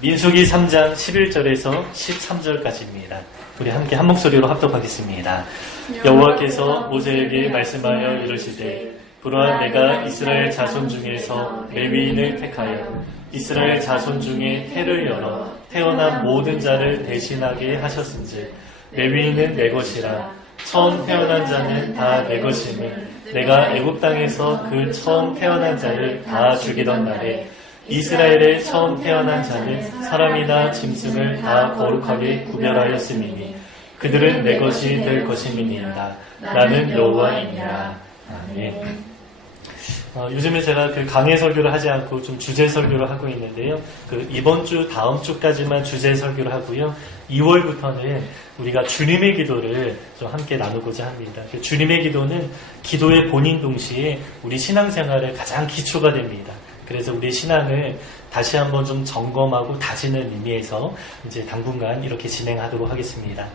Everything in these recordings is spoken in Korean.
민수기 3장 11절에서 13절까지입니다. 우리 함께 한 목소리로 합독하겠습니다. 여호와께서 모세에게 말씀하여 이르시되 보라 내가 이스라엘 자손 중에서 레위인을 택하여 이스라엘 자손 중에 태를 열어 태어난 모든 자를 대신하게 하셨은즉 레위인은 내 것이라 처음 태어난 자는 다 내 것임을 내가 애굽 땅에서 그 처음 태어난 자를 다 죽이던 날에 이스라엘의 처음 태어난 자는 사람이나 짐승을 다 거룩하게 구별하였음이니 그들은 내 것이 될 것임이니이다. 나는 여호와이니라. 아멘. 요즘에 제가 그 강해 설교를 하지 않고 좀 주제 설교를 하고 있는데요. 이번 주, 다음 주까지만 주제 설교를 하고요. 2월부터는 우리가 주님의 기도를 좀 함께 나누고자 합니다. 주님의 기도는 기도의 본인 동시에 우리 신앙생활의 가장 기초가 됩니다. 그래서 우리 신앙을 다시 한번 좀 점검하고 다지는 의미에서 이제 당분간 이렇게 진행하도록 하겠습니다.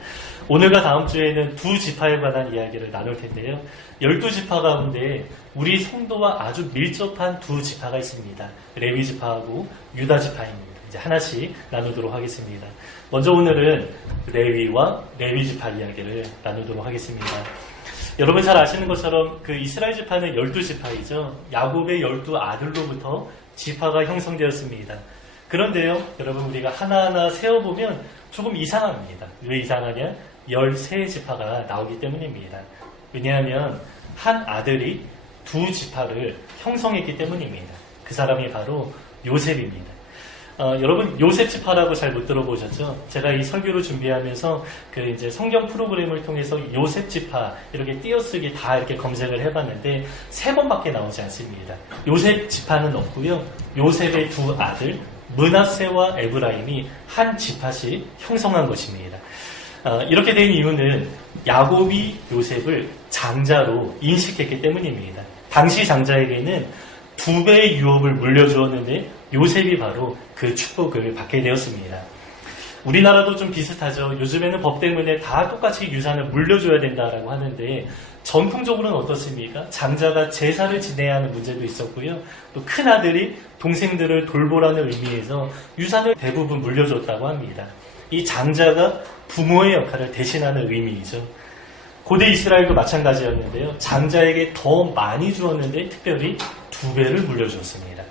오늘과 다음 주에는 두 지파에 관한 이야기를 나눌 텐데요. 12지파 가운데 우리 성도와 아주 밀접한 두 지파가 있습니다. 레위 지파하고 유다 지파입니다. 이제 하나씩 나누도록 하겠습니다. 먼저 오늘은 레위와 레위 지파 이야기를 나누도록 하겠습니다. 여러분 잘 아시는 것처럼 그 이스라엘 지파는 12지파이죠. 야곱의 12아들로부터 지파가 형성되었습니다. 그런데요, 여러분 우리가 하나하나 세어보면 조금 이상합니다. 왜 이상하냐? 13지파가 나오기 때문입니다. 왜냐하면 한 아들이 두 지파를 형성했기 때문입니다. 그 사람이 바로 요셉입니다. 여러분 요셉 지파라고 잘 못 들어보셨죠? 제가 이 설교를 준비하면서 이제 성경 프로그램을 통해서 요셉 지파 이렇게 띄어쓰기 다 이렇게 검색을 해봤는데 3번밖에 나오지 않습니다. 요셉 지파는 없고요. 요셉의 두 아들 므낫세와 에브라임이 한 지파씩 형성한 것입니다. 이렇게 된 이유는 야곱이 요셉을 장자로 인식했기 때문입니다. 당시 장자에게는 2배의 유업을 물려주었는데 요셉이 바로 그 축복을 받게 되었습니다. 우리나라도 좀 비슷하죠. 요즘에는 법 때문에 다 똑같이 유산을 물려줘야 된다라고 하는데 전통적으로는 어떻습니까? 장자가 제사를 지내야 하는 문제도 있었고요. 또 큰아들이 동생들을 돌보라는 의미에서 유산을 대부분 물려줬다고 합니다. 이 장자가 부모의 역할을 대신하는 의미이죠. 고대 이스라엘도 마찬가지였는데요. 장자에게 더 많이 주었는데 특별히 2배를 물려주었습니다.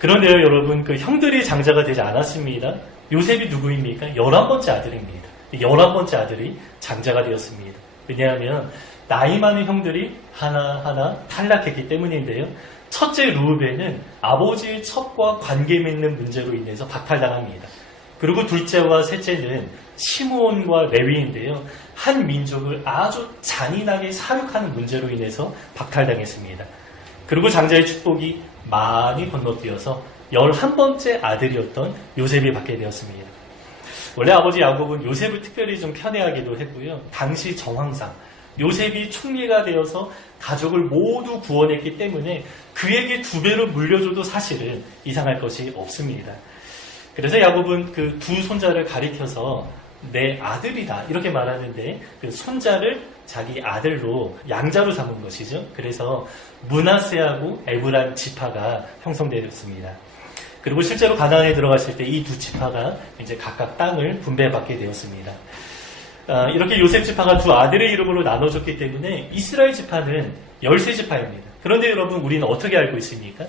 그런데요, 여러분, 형들이 장자가 되지 않았습니다. 요셉이 누구입니까? 11번째 아들입니다. 11번째 아들이 장자가 되었습니다. 왜냐하면 나이 많은 형들이 하나하나 탈락했기 때문인데요. 첫째 루벤은 아버지의 첩과 관계 맺는 문제로 인해서 박탈당합니다. 그리고 둘째와 셋째는 시므온과 레위인데요. 한 민족을 아주 잔인하게 사육하는 문제로 인해서 박탈당했습니다. 그리고 장자의 축복이 많이 건너뛰어서 11번째 아들이었던 요셉이 받게 되었습니다. 원래 아버지 야곱은 요셉을 특별히 좀 편애하기도 했고요. 당시 정황상 요셉이 총리가 되어서 가족을 모두 구원했기 때문에 그에게 2배로 물려줘도 사실은 이상할 것이 없습니다. 그래서 야곱은 그 두 손자를 가리켜서 내 아들이다 이렇게 말하는데 그 손자를 자기 아들로 양자로 삼은 것이죠. 그래서 므낫세하고 에브라임 지파가 형성되었습니다. 그리고 실제로 가나안에 들어갔을 때 이 두 지파가 이제 각각 땅을 분배받게 되었습니다. 이렇게 요셉 지파가 두 아들의 이름으로 나눠졌기 때문에 이스라엘 지파는 13지파입니다. 그런데 여러분 우리는 어떻게 알고 있습니까?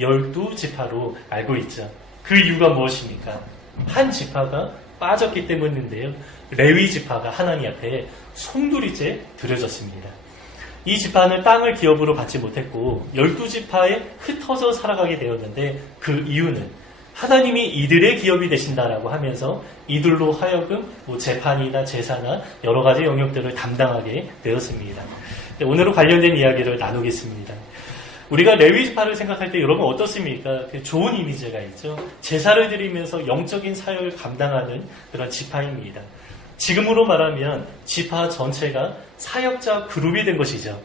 12지파로 알고 있죠. 그 이유가 무엇입니까? 한 지파가 빠졌기 때문인데요. 레위 지파가 하나님 앞에 송두리째 드려졌습니다. 이 지파는 땅을 기업으로 받지 못했고 12지파에 흩어져 살아가게 되었는데 그 이유는 하나님이 이들의 기업이 되신다라고 하면서 이들로 하여금 재판이나 제사나 여러 가지 영역들을 담당하게 되었습니다. 오늘은 관련된 이야기를 나누겠습니다. 우리가 레위 지파를 생각할 때 여러분 어떻습니까? 좋은 이미지가 있죠. 제사를 드리면서 영적인 사역을 감당하는 그런 지파입니다. 지금으로 말하면 지파 전체가 사역자 그룹이 된 것이죠.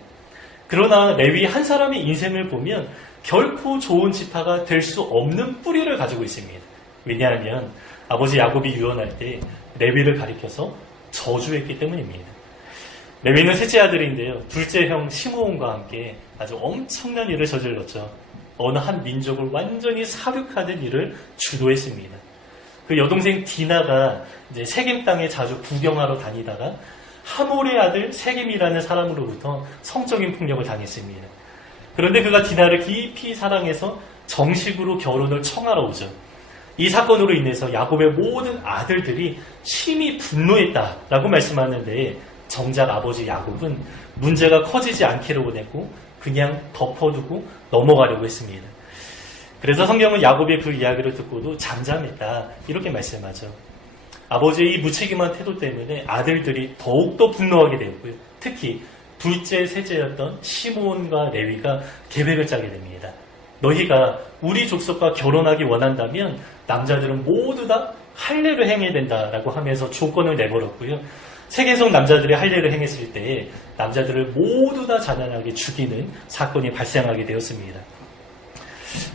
그러나 레위 한 사람의 인생을 보면 결코 좋은 지파가 될 수 없는 뿌리를 가지고 있습니다. 왜냐하면 아버지 야곱이 유언할 때 레위를 가리켜서 저주했기 때문입니다. 레위는 셋째 아들인데요. 둘째 형 시므온과 함께 아주 엄청난 일을 저질렀죠. 어느 한 민족을 완전히 사륙하는 일을 주도했습니다. 그 여동생 디나가 이제 세겜 땅에 자주 구경하러 다니다가 하몰의 아들 세겜이라는 사람으로부터 성적인 폭력을 당했습니다. 그런데 그가 디나를 깊이 사랑해서 정식으로 결혼을 청하러 오죠. 이 사건으로 인해서 야곱의 모든 아들들이 심히 분노했다라고 말씀하는데 정작 아버지 야곱은 문제가 커지지 않기를 원했고 그냥 덮어두고 넘어가려고 했습니다. 그래서 성경은 야곱의 그 이야기를 듣고도 잠잠했다 이렇게 말씀하죠. 아버지의 이 무책임한 태도 때문에 아들들이 더욱더 분노하게 되었고요. 특히 둘째, 셋째였던 시므온과 레위가 계획을 짜게 됩니다. 너희가 우리 족속과 결혼하기 원한다면 남자들은 모두 다 할례를 행해야 된다라고 하면서 조건을 내걸었고요. 세계성 남자들이 할례를 행했을 때 남자들을 모두 다 잔인하게 죽이는 사건이 발생하게 되었습니다.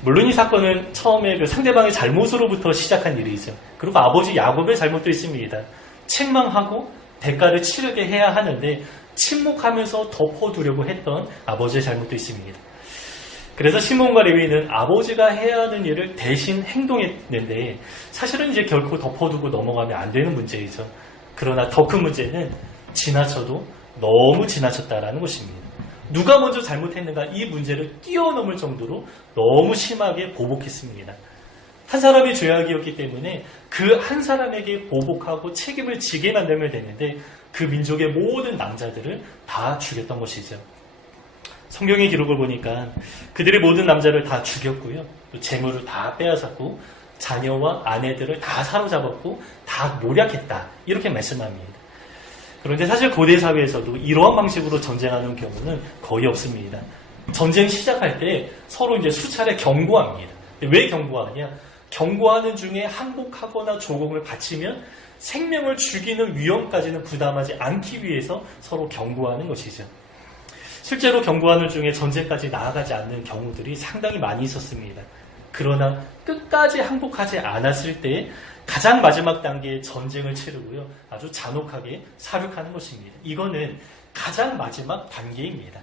물론 이 사건은 처음에 그 상대방의 잘못으로부터 시작한 일이죠. 그리고 아버지 야곱의 잘못도 있습니다. 책망하고 대가를 치르게 해야 하는데 침묵하면서 덮어두려고 했던 아버지의 잘못도 있습니다. 그래서 시몬과 레위는 아버지가 해야 하는 일을 대신 행동했는데 사실은 이제 결코 덮어두고 넘어가면 안 되는 문제이죠. 그러나 더 큰 문제는 지나쳐도 너무 지나쳤다라는 것입니다. 누가 먼저 잘못했는가 이 문제를 뛰어넘을 정도로 너무 심하게 보복했습니다. 한 사람의 죄악이었기 때문에 그 한 사람에게 보복하고 책임을 지게 만들면 되는데 그 민족의 모든 남자들을 다 죽였던 것이죠. 성경의 기록을 보니까 그들의 모든 남자를 다 죽였고요. 또 재물을 다 빼앗았고 자녀와 아내들을 다 사로잡았고 다 모략했다. 이렇게 말씀합니다. 그런데 사실 고대 사회에서도 이러한 방식으로 전쟁하는 경우는 거의 없습니다. 전쟁 시작할 때 서로 이제 수차례 경고합니다. 왜 경고하냐? 경고하는 중에 항복하거나 조공을 바치면 생명을 죽이는 위험까지는 부담하지 않기 위해서 서로 경고하는 것이죠. 실제로 경고하는 중에 전쟁까지 나아가지 않는 경우들이 상당히 많이 있었습니다. 그러나 끝까지 항복하지 않았을 때 가장 마지막 단계의 전쟁을 치르고요. 아주 잔혹하게 살육하는 것입니다. 이거는 가장 마지막 단계입니다.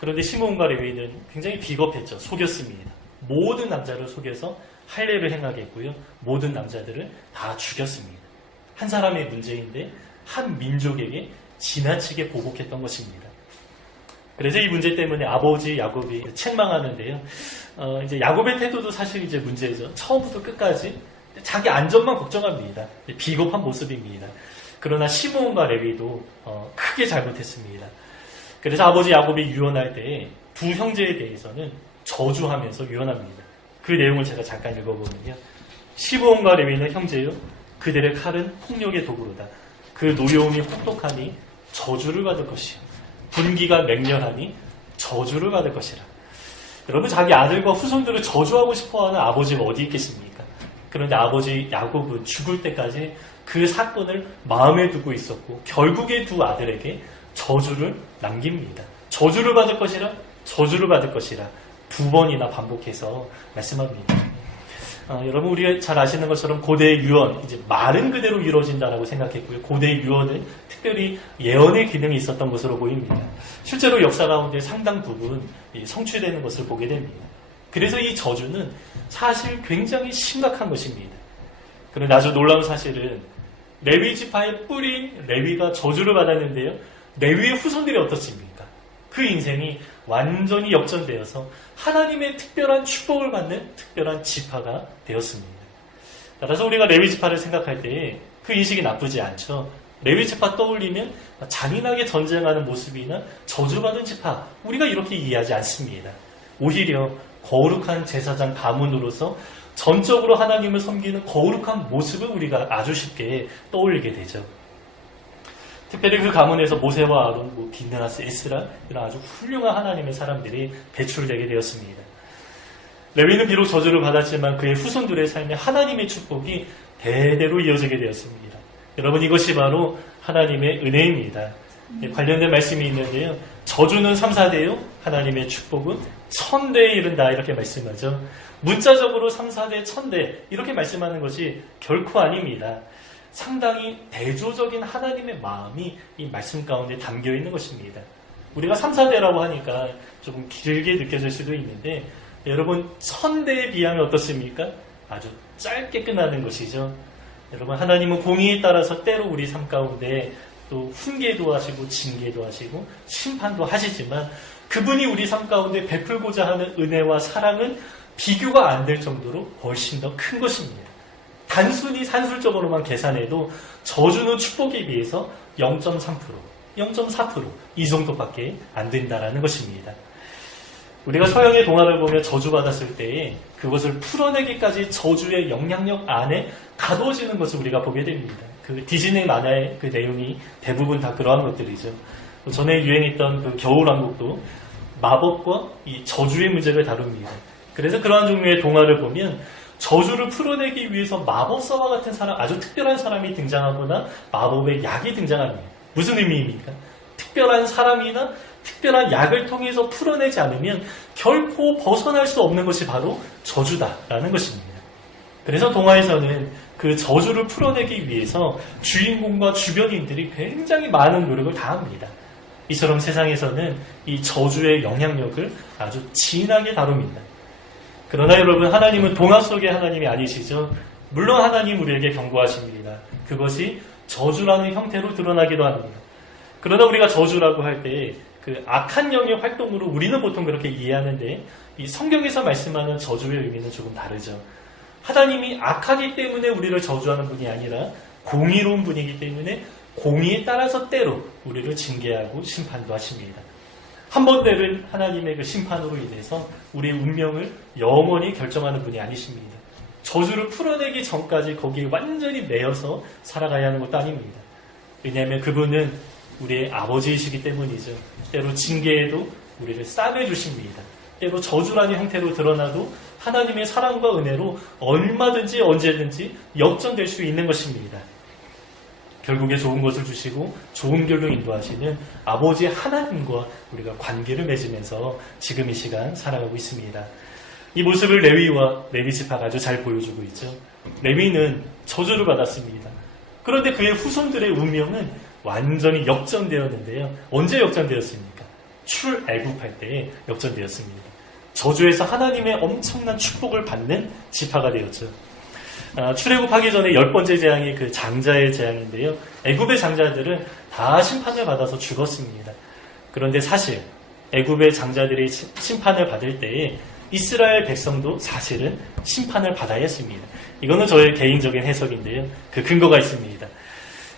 그런데 시므온과 레위는 굉장히 비겁했죠. 속였습니다. 모든 남자를 속여서 할례를 행하게 했고요. 모든 남자들을 다 죽였습니다. 한 사람의 문제인데 한 민족에게 지나치게 보복했던 것입니다. 그래서 이 문제 때문에 아버지 야곱이 책망하는데요. 이제 야곱의 태도도 사실 이제 문제죠. 처음부터 끝까지 자기 안전만 걱정합니다. 비겁한 모습입니다. 그러나 시므온과 레위도 크게 잘못했습니다. 그래서 아버지 야곱이 유언할 때 두 형제에 대해서는 저주하면서 유언합니다. 그 내용을 제가 잠깐 읽어보면요. 시므온과 레위는 형제요. 그들의 칼은 폭력의 도구로다. 그 노여움이 혹독하니 저주를 받을 것이요. 분기가 맹렬하니 저주를 받을 것이라. 여러분 자기 아들과 후손들을 저주하고 싶어하는 아버지가 어디 있겠습니까? 그런데 아버지 야곱은 죽을 때까지 그 사건을 마음에 두고 있었고 결국에 두 아들에게 저주를 남깁니다. 저주를 받을 것이라 저주를 받을 것이라 두 번이나 반복해서 말씀합니다. 여러분 우리가 잘 아시는 것처럼 고대의 유언 이제 말은 그대로 이루어진다라고 생각했고요. 고대의 유언은 특별히 예언의 기능이 있었던 것으로 보입니다. 실제로 역사 가운데 상당 부분 성취되는 것을 보게 됩니다. 그래서 이 저주는 사실 굉장히 심각한 것입니다. 그런데 아주 놀라운 사실은 레위 지파의 뿌린 레위가 저주를 받았는데요. 레위의 후손들이 어떻습니까? 그 인생이 완전히 역전되어서 하나님의 특별한 축복을 받는 특별한 지파가 되었습니다. 따라서 우리가 레위 지파를 생각할 때 그 인식이 나쁘지 않죠. 레위 지파 떠올리면 잔인하게 전쟁하는 모습이나 저주받은 지파 우리가 이렇게 이해하지 않습니다. 오히려 거룩한 제사장 가문으로서 전적으로 하나님을 섬기는 거룩한 모습을 우리가 아주 쉽게 떠올리게 되죠. 특별히 그 가문에서 모세와 아론, 비느하스, 에스라 이런 아주 훌륭한 하나님의 사람들이 배출되게 되었습니다. 레위는 비록 저주를 받았지만 그의 후손들의 삶에 하나님의 축복이 대대로 이어지게 되었습니다. 여러분 이것이 바로 하나님의 은혜입니다. 관련된 말씀이 있는데요. 저주는 3, 4대요. 하나님의 축복은 1000대에 이른다 이렇게 말씀하죠. 문자적으로 3, 4대, 1000대 이렇게 말씀하는 것이 결코 아닙니다. 상당히 대조적인 하나님의 마음이 이 말씀 가운데 담겨 있는 것입니다. 우리가 3, 4대라고 하니까 조금 길게 느껴질 수도 있는데 여러분 1000대에 비하면 어떻습니까? 아주 짧게 끝나는 것이죠. 여러분, 하나님은 공의에 따라서 때로 우리 삶 가운데 또 훈계도 하시고 징계도 하시고 심판도 하시지만 그분이 우리 삶 가운데 베풀고자 하는 은혜와 사랑은 비교가 안 될 정도로 훨씬 더 큰 것입니다. 단순히 산술적으로만 계산해도 저주는 축복에 비해서 0.3%, 0.4%이 정도밖에 안 된다라는 것입니다. 우리가 서양의 동화를 보며 저주받았을 때에 그것을 풀어내기까지 저주의 영향력 안에 가두어지는 것을 우리가 보게 됩니다. 그 디즈니 만화의 그 내용이 대부분 다 그러한 것들이죠. 전에 유행했던 그 겨울왕국도 마법과 이 저주의 문제를 다룹니다. 그래서 그러한 종류의 동화를 보면 저주를 풀어내기 위해서 마법사와 같은 사람, 아주 특별한 사람이 등장하거나 마법의 약이 등장합니다. 무슨 의미입니까? 특별한 사람이나 특별한 약을 통해서 풀어내지 않으면 결코 벗어날 수 없는 것이 바로 저주다라는 것입니다. 그래서 동화에서는 그 저주를 풀어내기 위해서 주인공과 주변인들이 굉장히 많은 노력을 다합니다. 이처럼 세상에서는 이 저주의 영향력을 아주 진하게 다룹니다. 그러나 여러분, 하나님은 동화 속의 하나님이 아니시죠. 물론 하나님 우리에게 경고하십니다. 그것이 저주라는 형태로 드러나기도 합니다. 그러나 우리가 저주라고 할 때 그 악한 영의 활동으로 우리는 보통 그렇게 이해하는데 이 성경에서 말씀하는 저주의 의미는 조금 다르죠. 하나님이 악하기 때문에 우리를 저주하는 분이 아니라 공의로운 분이기 때문에 공의에 따라서 때로 우리를 징계하고 심판도 하십니다. 한 번 내린 하나님의 그 심판으로 인해서 우리의 운명을 영원히 결정하는 분이 아니십니다. 저주를 풀어내기 전까지 거기에 완전히 매여서 살아가야 하는 것도 아닙니다. 왜냐하면 그분은 우리의 아버지이시기 때문이죠. 때로 징계에도 우리를 싸매주십니다. 때로 저주라는 형태로 드러나도 하나님의 사랑과 은혜로 얼마든지 언제든지 역전될 수 있는 것입니다. 결국에 좋은 것을 주시고 좋은 길로 인도하시는 아버지 하나님과 우리가 관계를 맺으면서 지금 이 시간 살아가고 있습니다. 이 모습을 레위와 레위 지파가 아주 잘 보여주고 있죠. 레위는 저주를 받았습니다. 그런데 그의 후손들의 운명은 완전히 역전되었는데요. 언제 역전되었습니까? 출애굽할 때 역전되었습니다. 저주에서 하나님의 엄청난 축복을 받는 지파가 되었죠. 출애굽하기 전에 10번째 재앙이 그 장자의 재앙인데요. 애굽의 장자들은 다 심판을 받아서 죽었습니다. 그런데 사실 애굽의 장자들이 심판을 받을 때에 이스라엘 백성도 사실은 심판을 받아야 했습니다. 이거는 저의 개인적인 해석인데요. 그 근거가 있습니다.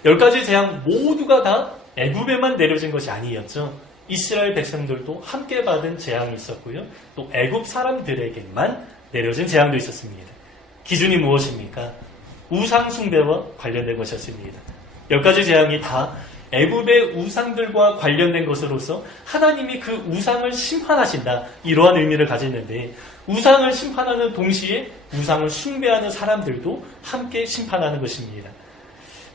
10가지 재앙 모두가 다 애굽에만 내려진 것이 아니었죠. 이스라엘 백성들도 함께 받은 재앙이 있었고요. 또 애굽 사람들에게만 내려진 재앙도 있었습니다. 기준이 무엇입니까? 우상 숭배와 관련된 것이었습니다. 10가지 재앙이 다 애굽의 우상들과 관련된 것으로서 하나님이 그 우상을 심판하신다, 이러한 의미를 가지는데, 우상을 심판하는 동시에 우상을 숭배하는 사람들도 함께 심판하는 것입니다.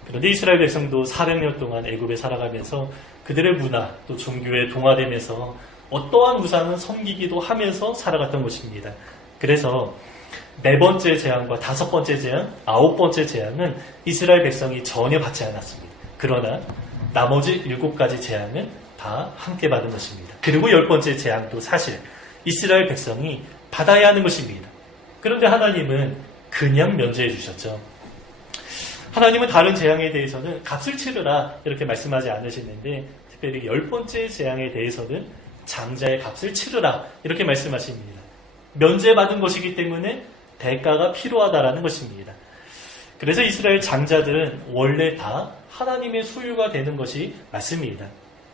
그런데 이스라엘 백성도 400년 동안 애굽에 살아가면서 그들의 문화 또 종교에 동화되면서 어떠한 우상은 섬기기도 하면서 살아갔던 것입니다. 그래서 4번째 재앙과 5번째 재앙, 9번째 재앙은 이스라엘 백성이 전혀 받지 않았습니다. 그러나 나머지 7가지 재앙은 다 함께 받은 것입니다. 그리고 10번째 재앙도 사실 이스라엘 백성이 받아야 하는 것입니다. 그런데 하나님은 그냥 면제해 주셨죠. 하나님은 다른 재앙에 대해서는 값을 치르라 이렇게 말씀하지 않으시는데, 특별히 10번째 재앙에 대해서는 장자의 값을 치르라 이렇게 말씀하십니다. 면제받은 것이기 때문에 대가가 필요하다라는 것입니다. 그래서 이스라엘 장자들은 원래 다 하나님의 소유가 되는 것이 맞습니다.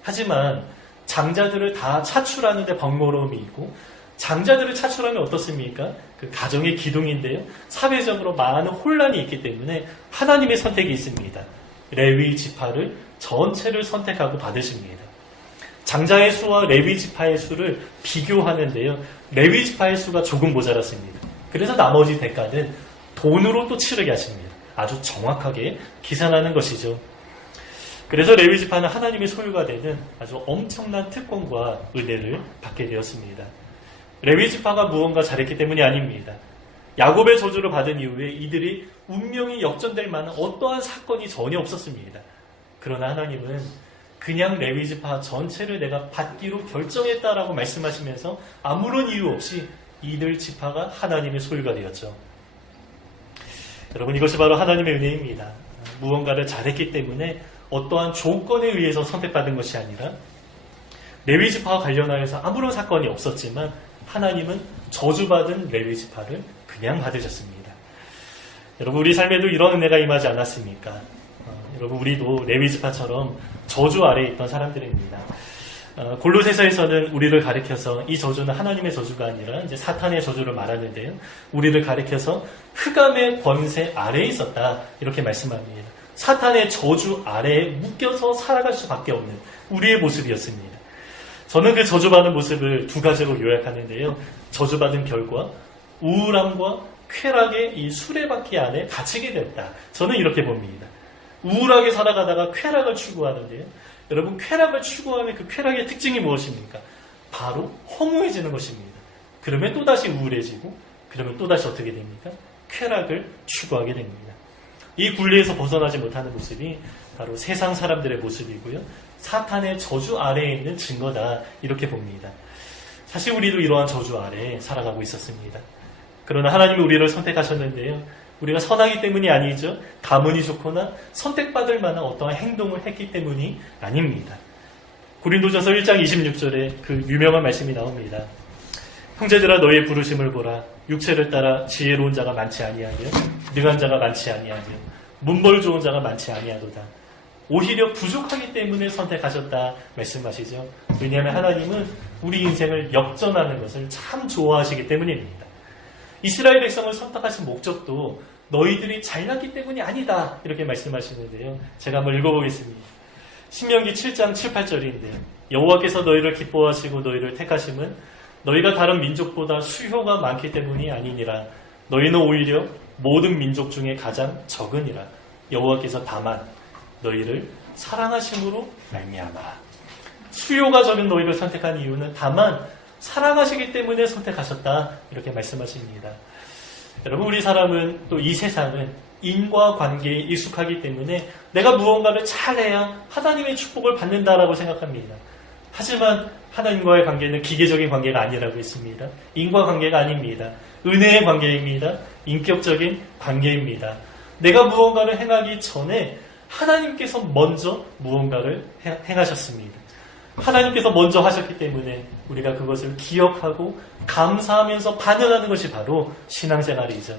하지만 장자들을 다 차출하는 데 번거로움이 있고, 장자들을 차출하면 어떻습니까? 그 가정의 기둥인데요. 사회적으로 많은 혼란이 있기 때문에 하나님의 선택이 있습니다. 레위 지파를 전체를 선택하고 받으십니다. 장자의 수와 레위 지파의 수를 비교하는데요. 레위 지파의 수가 조금 모자랐습니다. 그래서 나머지 대가는 돈으로 또 치르게 하십니다. 아주 정확하게 계산하는 것이죠. 그래서 레위 지파는 하나님의 소유가 되는 아주 엄청난 특권과 은혜를 받게 되었습니다. 레위 지파가 무언가 잘했기 때문이 아닙니다. 야곱의 저주를 받은 이후에 이들이 운명이 역전될 만한 어떠한 사건이 전혀 없었습니다. 그러나 하나님은 그냥 레위 지파 전체를 내가 받기로 결정했다라고 말씀하시면서 아무런 이유 없이 이들 지파가 하나님의 소유가 되었죠. 여러분, 이것이 바로 하나님의 은혜입니다. 무언가를 잘했기 때문에 어떠한 조건에 의해서 선택받은 것이 아니라 레위 지파와 관련하여서 아무런 사건이 없었지만 하나님은 저주받은 레위 지파를 그냥 받으셨습니다. 여러분, 우리 삶에도 이런 은혜가 임하지 않았습니까? 여러분, 우리도 레위 지파처럼 저주 아래에 있던 사람들입니다. 골로새서에서는 우리를 가리켜서 이 저주는 하나님의 저주가 아니라 이제 사탄의 저주를 말하는데요. 우리를 가리켜서 흑암의 권세 아래에 있었다, 이렇게 말씀합니다. 사탄의 저주 아래에 묶여서 살아갈 수밖에 없는 우리의 모습이었습니다. 저는 그 저주받은 모습을 두 가지로 요약하는데요. 저주받은 결과 우울함과 쾌락의 이 수레바퀴 안에 갇히게 됐다. 저는 이렇게 봅니다. 우울하게 살아가다가 쾌락을 추구하는데요. 여러분, 쾌락을 추구하면 그 쾌락의 특징이 무엇입니까? 바로 허무해지는 것입니다. 그러면 또다시 우울해지고, 그러면 또다시 어떻게 됩니까? 쾌락을 추구하게 됩니다. 이 굴레에서 벗어나지 못하는 모습이 바로 세상 사람들의 모습이고요. 사탄의 저주 아래에 있는 증거다, 이렇게 봅니다. 사실 우리도 이러한 저주 아래에 살아가고 있었습니다. 그러나 하나님이 우리를 선택하셨는데요. 우리가 선하기 때문이 아니죠. 가문이 좋거나 선택받을 만한 어떠한 행동을 했기 때문이 아닙니다. 고린도전서 1장 26절에 그 유명한 말씀이 나옵니다. 형제들아, 너희의 부르심을 보라. 육체를 따라 지혜로운 자가 많지 아니하며 능한 자가 많지 아니하며 문벌 좋은 자가 많지 아니하도다. 오히려 부족하기 때문에 선택하셨다 말씀하시죠. 왜냐하면 하나님은 우리 인생을 역전하는 것을 참 좋아하시기 때문입니다. 이스라엘 백성을 선택하신 목적도 너희들이 잘났기 때문이 아니다, 이렇게 말씀하시는데요. 제가 한번 읽어보겠습니다. 신명기 7장 7, 8절인데요. 여호와께서 너희를 기뻐하시고 너희를 택하심은 너희가 다른 민족보다 수효가 많기 때문이 아니니라. 너희는 오히려 모든 민족 중에 가장 적으니라. 여호와께서 다만 너희를 사랑하심으로 말미암아. 수요가 적은 너희를 선택한 이유는 다만 사랑하시기 때문에 선택하셨다, 이렇게 말씀하십니다. 여러분, 우리 사람은 또 이 세상은 인과관계에 익숙하기 때문에 내가 무언가를 잘해야 하나님의 축복을 받는다라고 생각합니다. 하지만 하나님과의 관계는 기계적인 관계가 아니라고 했습니다. 인과관계가 아닙니다. 은혜의 관계입니다. 인격적인 관계입니다. 내가 무언가를 행하기 전에 하나님께서 먼저 무언가를 행하셨습니다. 하나님께서 먼저 하셨기 때문에 우리가 그것을 기억하고 감사하면서 반응하는 것이 바로 신앙생활이죠.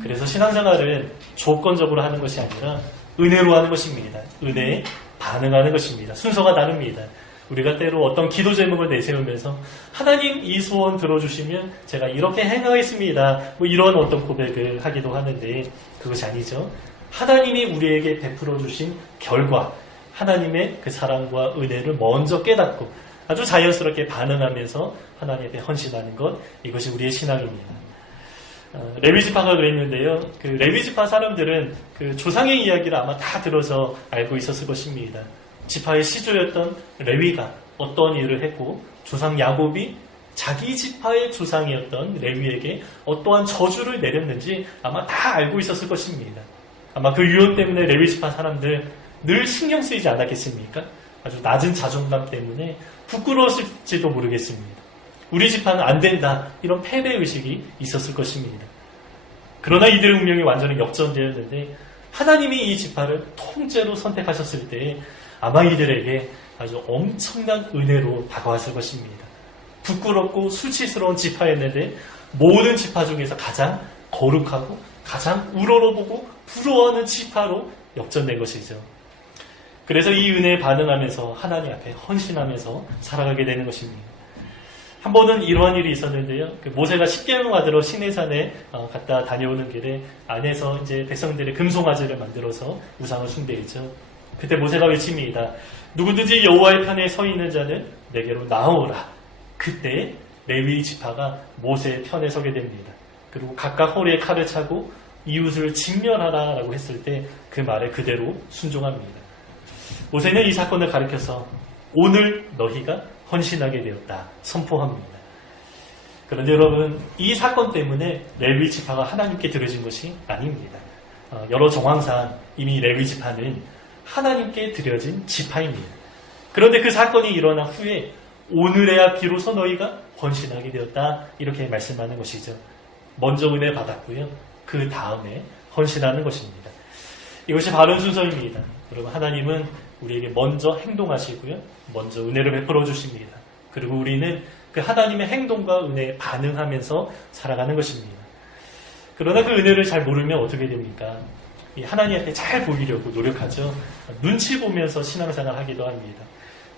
그래서 신앙생활은 조건적으로 하는 것이 아니라 은혜로 하는 것입니다. 은혜에 반응하는 것입니다. 순서가 다릅니다. 우리가 때로 어떤 기도 제목을 내세우면서 하나님, 이 소원 들어주시면 제가 이렇게 행하겠습니다, 이런 어떤 고백을 하기도 하는데 그것이 아니죠. 하나님이 우리에게 베풀어 주신 결과, 하나님의 그 사랑과 은혜를 먼저 깨닫고 아주 자연스럽게 반응하면서 하나님 앞에 헌신하는 것, 이것이 우리의 신앙입니다. 레위지파가 그랬는데요. 그 레위지파 사람들은 그 조상의 이야기를 아마 다 들어서 알고 있었을 것입니다. 지파의 시조였던 레위가 어떤 일을 했고, 조상 야곱이 자기 지파의 조상이었던 레위에게 어떠한 저주를 내렸는지 아마 다 알고 있었을 것입니다. 아마 그 유언 때문에 레위지파 사람들 늘 신경 쓰이지 않았겠습니까? 아주 낮은 자존감 때문에 부끄러웠을지도 모르겠습니다. 우리 지파는 안 된다, 이런 패배의식이 있었을 것입니다. 그러나 이들의 운명이 완전히 역전되었는데 하나님이 이 지파를 통째로 선택하셨을 때 아마 이들에게 아주 엄청난 은혜로 다가왔을 것입니다. 부끄럽고 수치스러운 지파였는데 모든 지파 중에서 가장 거룩하고 가장 우러러보고 부러워하는 지파로 역전된 것이죠. 그래서 이 은혜에 반응하면서 하나님 앞에 헌신하면서 살아가게 되는 것입니다. 한 번은 이러한 일이 있었는데요. 모세가 십계명 받으러 시내산에 갔다 다녀오는 길에 안에서 이제 백성들의 금송아지를 만들어서 우상을 숭배했죠. 그때 모세가 외칩니다. 누구든지 여호와의 편에 서 있는 자는 내게로 나오라. 그때 레위 지파가 모세의 편에 서게 됩니다. 그리고 각각 허리에 칼을 차고 이웃을 진멸하라라고 했을 때 그 말에 그대로 순종합니다. 모세는 이 사건을 가리켜서 오늘 너희가 헌신하게 되었다 선포합니다. 그런데 여러분, 이 사건 때문에 레위 지파가 하나님께 드려진 것이 아닙니다. 여러 정황상 이미 레위 지파는 하나님께 드려진 지파입니다. 그런데 그 사건이 일어난 후에 오늘에야 비로소 너희가 헌신하게 되었다, 이렇게 말씀하는 것이죠. 먼저 은혜 받았고요. 그 다음에 헌신하는 것입니다. 이것이 바른 순서입니다. 여러분, 하나님은 우리에게 먼저 행동하시고요. 먼저 은혜를 베풀어 주십니다. 그리고 우리는 그 하나님의 행동과 은혜에 반응하면서 살아가는 것입니다. 그러나 그 은혜를 잘 모르면 어떻게 됩니까? 이 하나님한테 잘 보이려고 노력하죠. 눈치 보면서 신앙생활 하기도 합니다.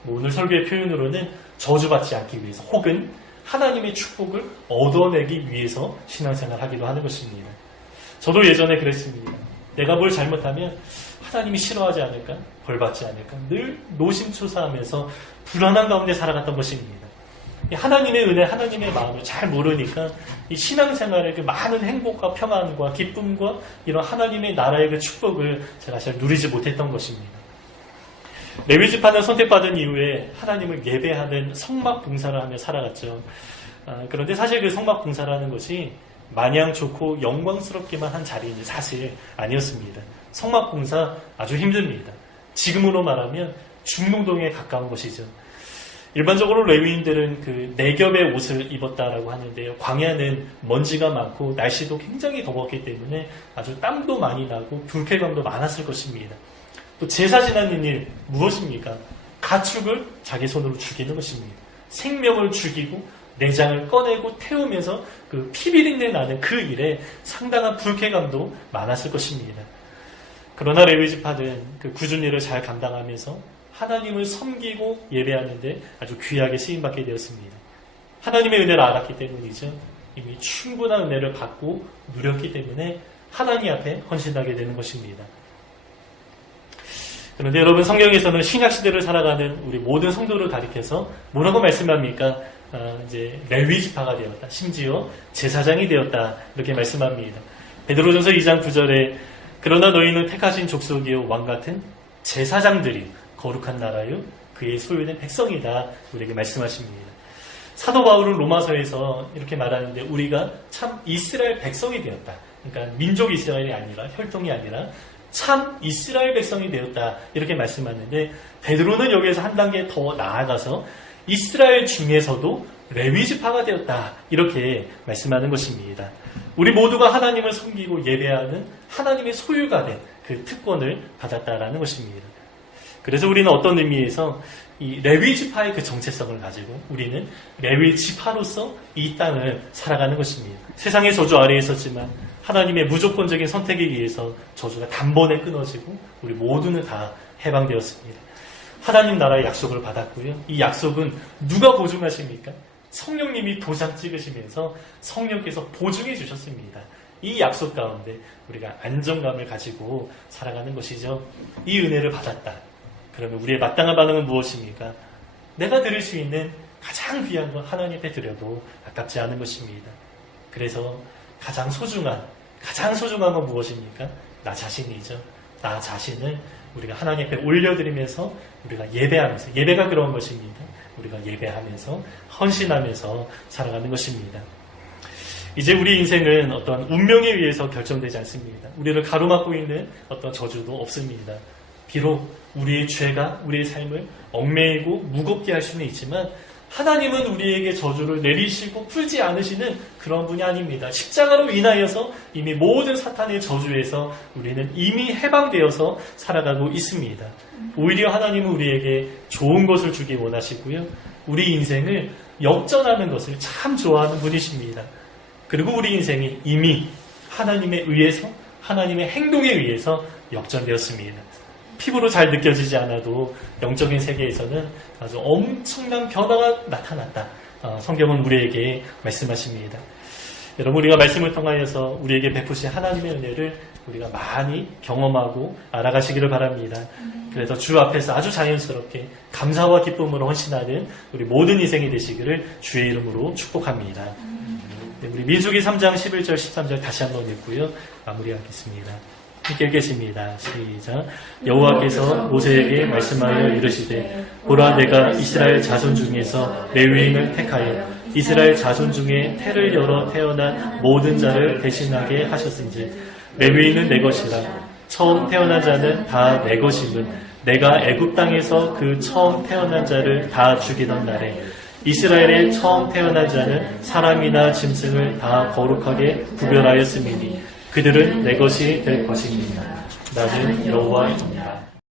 오늘 설교의 표현으로는 저주받지 않기 위해서 혹은 하나님의 축복을 얻어내기 위해서 신앙생활 하기도 하는 것입니다. 저도 예전에 그랬습니다. 내가 뭘 잘못하면 하나님이 싫어하지 않을까? 벌받지 않을까? 늘 노심초사하면서 불안한 가운데 살아갔던 것입니다. 하나님의 은혜, 하나님의 마음을 잘 모르니까 이 신앙생활의 그 많은 행복과 평안과 기쁨과 이런 하나님의 나라의 그 축복을 제가 잘 누리지 못했던 것입니다. 레위 지파는 선택받은 이후에 하나님을 예배하는 성막 봉사를 하며 살아갔죠. 그런데 사실 그 성막 봉사라는 것이 마냥 좋고 영광스럽게만 한 자리는 사실 아니었습니다. 성막 봉사 아주 힘듭니다. 지금으로 말하면 중노동에 가까운 것이죠. 일반적으로 레위인들은 그 네 겹의 옷을 입었다라고 하는데요. 광야는 먼지가 많고 날씨도 굉장히 더웠기 때문에 아주 땀도 많이 나고 불쾌감도 많았을 것입니다. 또 제사 지내는 일 무엇입니까? 가축을 자기 손으로 죽이는 것입니다. 생명을 죽이고 내장을 꺼내고 태우면서 그 피비린내 나는 그 일에 상당한 불쾌감도 많았을 것입니다. 그러나 레위 지파는 그 굳은 일을 잘 감당하면서 하나님을 섬기고 예배하는데 아주 귀하게 쓰임받게 되었습니다. 하나님의 은혜를 알았기 때문이죠. 이미 충분한 은혜를 받고 누렸기 때문에 하나님 앞에 헌신하게 되는 것입니다. 그런데 여러분, 성경에서는 신약시대를 살아가는 우리 모든 성도를 가리켜서 뭐라고 말씀합니까? 이제 레위 지파가 되었다. 심지어 제사장이 되었다. 이렇게 말씀합니다. 베드로전서 2장 9절에 그러나 너희는 택하신 족속이요 왕같은 제사장들이 거룩한 나라요 그의 소유된 백성이다. 우리에게 말씀하십니다. 사도 바울은 로마서에서 이렇게 말하는데 우리가 참 이스라엘 백성이 되었다. 그러니까 민족 이스라엘이 아니라 혈통이 아니라 참 이스라엘 백성이 되었다. 이렇게 말씀하는데 베드로는 여기에서 한 단계 더 나아가서 이스라엘 중에서도 레위 지파가 되었다. 이렇게 말씀하는 것입니다. 우리 모두가 하나님을 섬기고 예배하는 하나님의 소유가 된 그 특권을 받았다라는 것입니다. 그래서 우리는 어떤 의미에서 이 레위 지파의 그 정체성을 가지고 우리는 레위 지파로서 이 땅을 살아가는 것입니다. 세상의 저주 아래에 있었지만 하나님의 무조건적인 선택에 의해서 저주가 단번에 끊어지고 우리 모두는 다 해방되었습니다. 하나님 나라의 약속을 받았고요. 이 약속은 누가 보증하십니까? 성령님이 도장 찍으시면서 성령께서 보증해 주셨습니다. 이 약속 가운데 우리가 안정감을 가지고 살아가는 것이죠. 이 은혜를 받았다. 그러면 우리의 마땅한 반응은 무엇입니까? 내가 드릴 수 있는 가장 귀한 건 하나님 앞에 드려도 아깝지 않은 것입니다. 그래서 가장 소중한 건 무엇입니까? 나 자신이죠. 나 자신을 우리가 하나님 앞에 올려드리면서 우리가 예배하면서, 예배가 그런 것입니다. 우리가 예배하면서 헌신하면서 살아가는 것입니다. 이제 우리 인생은 어떤 운명에 의해서 결정되지 않습니다. 우리를 가로막고 있는 어떤 저주도 없습니다. 비록 우리의 죄가 우리의 삶을 얽매이고 무겁게 할 수는 있지만 하나님은 우리에게 저주를 내리시고 풀지 않으시는 그런 분이 아닙니다. 십자가로 인하여서 이미 모든 사탄의 저주에서 우리는 이미 해방되어서 살아가고 있습니다. 오히려 하나님은 우리에게 좋은 것을 주기 원하시고요. 우리 인생을 역전하는 것을 참 좋아하는 분이십니다. 그리고 우리 인생이 이미 하나님에 의해서, 하나님의 행동에 의해서 역전되었습니다. 피부로 잘 느껴지지 않아도 영적인 세계에서는 아주 엄청난 변화가 나타났다. 성경은 우리에게 말씀하십니다. 여러분, 우리가 말씀을 통하여서 우리에게 베푸신 하나님의 은혜를 우리가 많이 경험하고 알아가시기를 바랍니다. 그래서 주 앞에서 아주 자연스럽게 감사와 기쁨으로 헌신하는 우리 모든 인생이 되시기를 주의 이름으로 축복합니다. 우리 민수기 3장 11절 13절 다시 한번 읽고요. 마무리하겠습니다. 함께 읽겠습니다. 시작. 여호와께서 모세에게 말씀하여 이르시되 보라 내가 이스라엘 자손 중에서 레위인을 택하여 이스라엘 자손 중에 태를 열어 태어난 모든 자를 대신하게 하셨은지 레위인은 내 것이라 처음 태어난 자는 다 내 것임은 내가 애굽 땅에서 그 처음 태어난 자를 다 죽이던 날에 이스라엘의 처음 태어난 자는 사람이나 짐승을 다 거룩하게 구별하였음이니 그들은 내 것이 될 것입니다. 나는 여호와입니다.